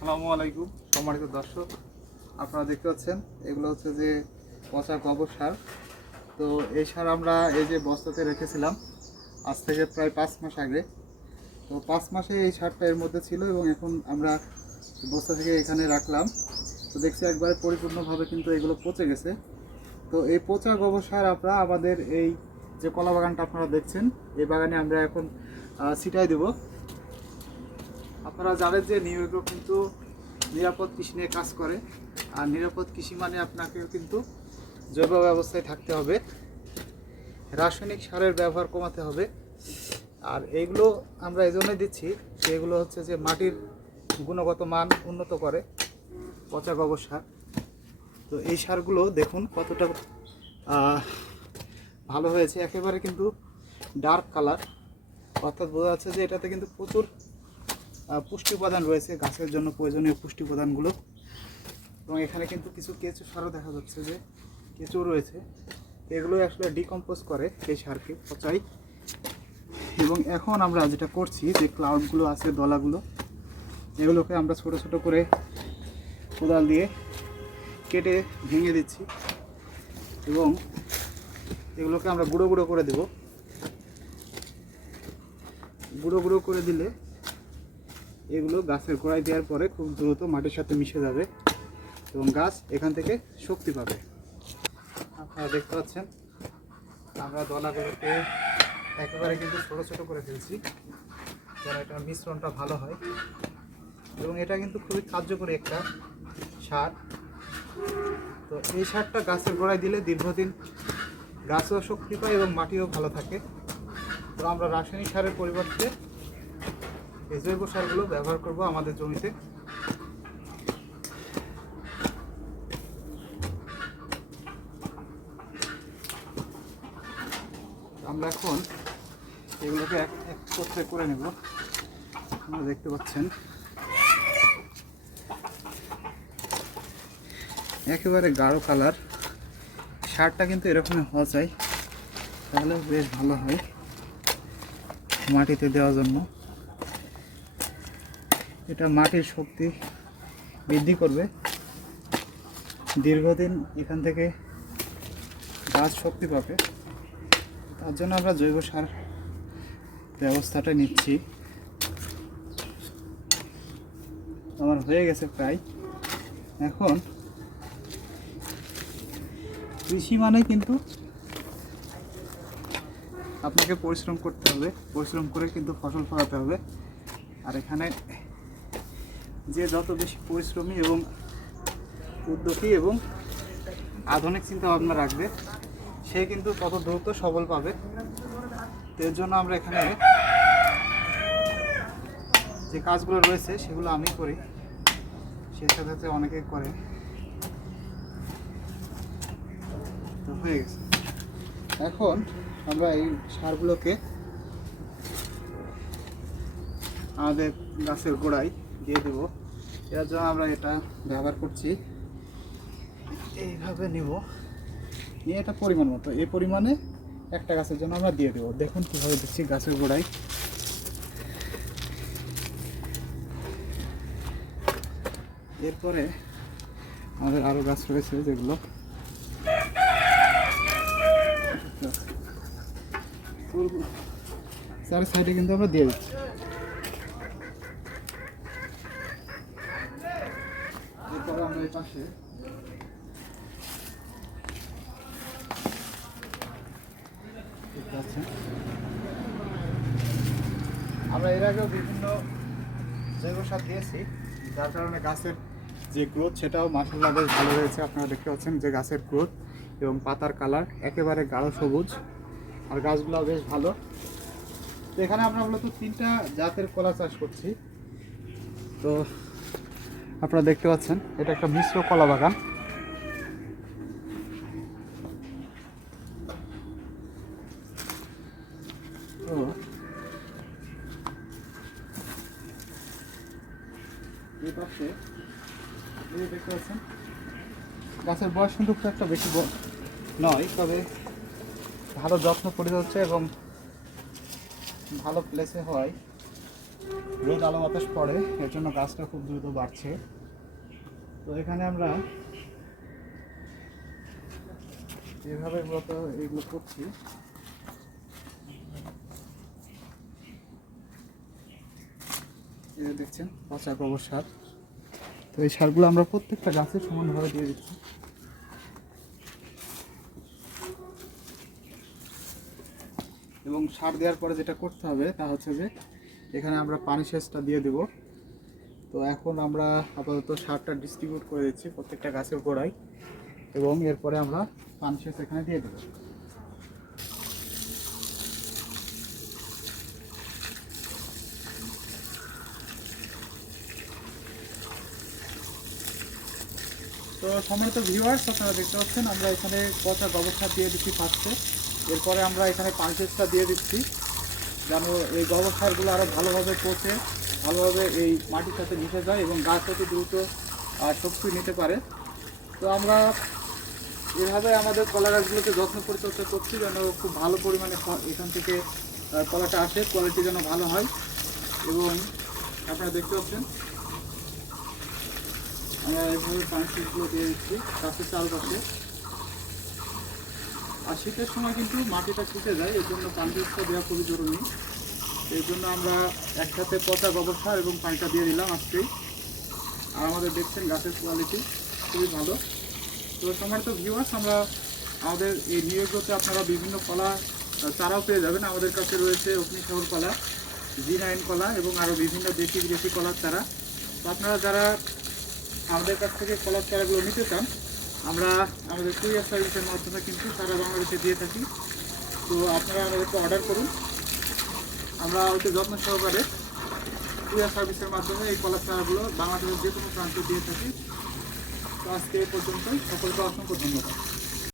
আসসালামু আলাইকুম, সম্মানিত দর্শক। আপনারা দেখতে পাচ্ছেন, এগুলো হচ্ছে যে পচা গোবর সার। তো এই সার আমরা এই যে বস্তাতে রেখেছিলাম, আজ থেকে প্রায় পাঁচ মাস আগে। তো পাঁচ মাসে এই সারটা এর মধ্যে ছিল এবং এখন আমরা বস্তা থেকে এখানে রাখলাম। তো দেখছি একবারে পরিপূর্ণভাবে কিন্তু এগুলো পচে গেছে। তো এই পচা গোবর সার আমরা আমাদের এই যে কলা বাগানটা আপনারা দেখছেন, এই বাগানে আমরা এখন ছিটাই দেবো। আপনারা জানেন যে নিয়োগ কিন্তু নিরাপদ কৃষি নিয়ে কাজ করে। আর নিরাপদ কৃষি মানে আপনাকে কিন্তু জৈব ব্যবস্থায় থাকতে হবে। রাসায়নিক সারের ব্যবহার কমাতে হবে। আর এইগুলো আমরা এই জন্যই দিচ্ছি যে এগুলো হচ্ছে যে মাটির গুণগত মান উন্নত করে, পচা গোবর সার। তো এই সারগুলো দেখুন কতটা ভালো হয়েছে। একেবারে কিন্তু ডার্ক কালার অর্থাৎ বোঝা যাচ্ছে যে এটাতে কিন্তু প্রচুর পুষ্টি উপাদান রয়েছে, গাছের জন্য প্রয়োজনীয় পুষ্টি উপাদানগুলো। এবং এখানে কিন্তু কিছু কেঁচু সারও দেখা যাচ্ছে যে কেঁচো রয়েছে। এগুলো আসলে ডিকম্পোজ করে সেই সারকে, পচাই। এবং এখন আমরা যেটা করছি যে ক্লাউডগুলো আছে, দলাগুলো, এগুলোকে আমরা ছোট ছোট করে কোদাল দিয়ে কেটে ভেঙে দিচ্ছি। এবং এগুলোকে আমরা গুঁড়ো গুঁড়ো করে দেব। গুঁড়ো গুঁড়ো করে দিলে এগুলো গাছের গোড়ায় দেওয়ার পরে খুব দ্রুত মাটির সাথে মিশে যাবে এবং গাছ এখান থেকে শক্তি পাবে। আপনারা দেখতে পাচ্ছেন, আমরা দলাগুলোকে একেবারে কিন্তু ছোটো ছোটো করে ফেলছি যেন এটার মিশ্রণটা ভালো হয়। এবং এটা কিন্তু খুবই কার্যকরী একটা সার। তো এই সারটা গাছের গোড়ায় দিলে দীর্ঘদিন গাছও শক্তি পায় এবং মাটিও ভালো থাকে। তো আমরা রাসায়নিক সারের পরিবর্তে এই জৈব সারগুলো ব্যবহার করব আমাদের জমিতে। আমরা এখন এগুলোকে এক একত্রে করে নেব। আপনারা দেখতে পাচ্ছেন। একেবারে গাঢ় কালার। সারটা কিন্তু এরকমই হওয়া চাই। তাহলে বেশ ভালো হয় মাটিতে দেওয়ার জন্য। এটা মাটির শক্তি বৃদ্ধি করবে। দীর্ঘদিন এখান থেকে গাছ শক্তি পাবে। তার জন্য আমরা জৈব সার ব্যবস্থাটা নিচ্ছি। আমার হয়ে গেছে প্রায়। এখন কৃষি মানে কিন্তু আপনাকে পরিশ্রম করতে হবে। পরিশ্রম করে কিন্তু ফসল ফলাতে হবে। আর এখানে যে যত বেশি পরিশ্রমী এবং উদ্যোগী এবং আধুনিক চিন্তা ভাবনা রাখবে, সে কিন্তু তত দ্রুত সবল পাবে। এর জন্য আমরা এখানে যে কাজগুলো রয়েছে, সেগুলো আমি করি। সে সাথে সাথে অনেকে করে। তো হয়ে গেছে। এখন আমরা এই সারগুলোকে আমাদের গাছের গোড়ায় দিয়ে দেবো। এর জন্য আমরা এটা ব্যবহার করছি। এইভাবে নিব। নিয়ে এটা পরিমাণ মতো এই পরিমাণে একটা গাছের জন্য আমরা দিয়ে দেবো। দেখুন কীভাবে দিচ্ছি গাছের গোড়ায়। এরপরে আমাদের আরও গাছ রয়েছে যেগুলো। চার সাইডে কিন্তু আমরা দিয়ে দিচ্ছি। এরপরে আমরা এই পাশে আমরা এর আগেও বিভিন্ন জৈব সার দিয়েছি, যার কারণে গাছের যে গ্রোথ সেটাও মাসাল্লাহ বেশ ভালো হয়েছে। আপনারা দেখতে পাচ্ছেন যে গাছের গ্রোথ এবং পাতার কালার একেবারে গাঢ় সবুজ আর গাছগুলো বেশ ভালো। তো এখানে আমরা মূলত তিনটা জাতের কলা চাষ করছি। তো আপনারা দেখতে পাচ্ছেন, এটা একটা মিশ্র কলা বাগান। দেখতে পাচ্ছেন, গাছের বয়স কিন্তু খুব একটা বেশি নয়, তবে ভালো যত্ন পরিচর্যা এবং ভালো প্লেসে হয় রোদ আলো বাতাস পড়ে, এর জন্য গাছটা খুব দ্রুত বাড়ছে। তো এখানে আমরা এভাবে মূলত এগুলো করছি দেখছেন পচা গোবর সার। তো এই সারগুলো আমরা প্রত্যেকটা গাছে সমানভাবে দিয়ে দিচ্ছি। এবং সার দেওয়ার পরে যেটা করতে হবে তা হচ্ছে যে এখানে আমরা পানি সেচটা দিয়ে দেব। তো এখন আমরা আপাতত সারটা ডিস্ট্রিবিউট করে দিচ্ছি প্রত্যেকটা গাছের গোড়ায় এবং এরপরে আমরা পানি সেচ এখানে দিয়ে দেবো। তো সম্মানিত ভিউয়ার্স আপনারা দেখতে পাচ্ছেন, আমরা এখানে পচা সার দিয়ে দিচ্ছি ফার্স্টে এরপরে আমরা এখানে পানি সেচটা দিয়ে দিচ্ছি। যেন এই গোবর সারগুলো আরও ভালোভাবে পচে, ভালোভাবে এই মাটির সাথে মিশে যায় এবং গাছ অতি দ্রুত শক্তি নিতে পারে। তো আমরা এভাবে আমাদের কলা গাছগুলোকে যত্ন পরিচর্যা করছি যেন খুব ভালো পরিমাণে এখান থেকে কলাটা আসে কোয়ালিটি যেন ভালো হয়। এবং আপনারা দেখতে পাচ্ছেন, আমরা এভাবে পানি দিয়ে দিচ্ছি, গাছের চারপাশে। আর শীতের সময় কিন্তু মাটিটা শুকে যায়, এর জন্য পানি সেচটা দেওয়া খুবই জরুরি। এই জন্য আমরা একসাথে পচা সার এবং পানিটা দিয়ে দিলাম আজকেই। আর আমাদের দেখছেন গাছের কোয়ালিটি খুবই ভালো। তো সম্মানিত ভিউয়ার্স আমরা আমাদের এই নিয়োগতে আপনারা বিভিন্ন কলা চারাও পেয়ে যাবেন। আমাদের কাছে রয়েছে অগ্নিশহর কলা জি নাইন কলা এবং আরও বিভিন্ন দেশি বিদেশি কলার চারা। তো আপনারা যারা আমাদের কাছ থেকে কলার চারাগুলো নিতে চান আমরা আমাদের কুরিয়ার সার্ভিসের মাধ্যমে কিন্তু সারা বাংলাদেশে দিয়ে থাকি। তো আপনারা আমাদেরকে অর্ডার করুন। আমরা অতি যত্ন সহকারে কুরিয়ার সার্ভিসের মাধ্যমে এই কলা চারাগুলো বাংলাদেশের যে কোনো প্রান্তে দিয়ে থাকি। তো আজকে এই পর্যন্তই। সকলকে অসংখ্য ধন্যবাদ।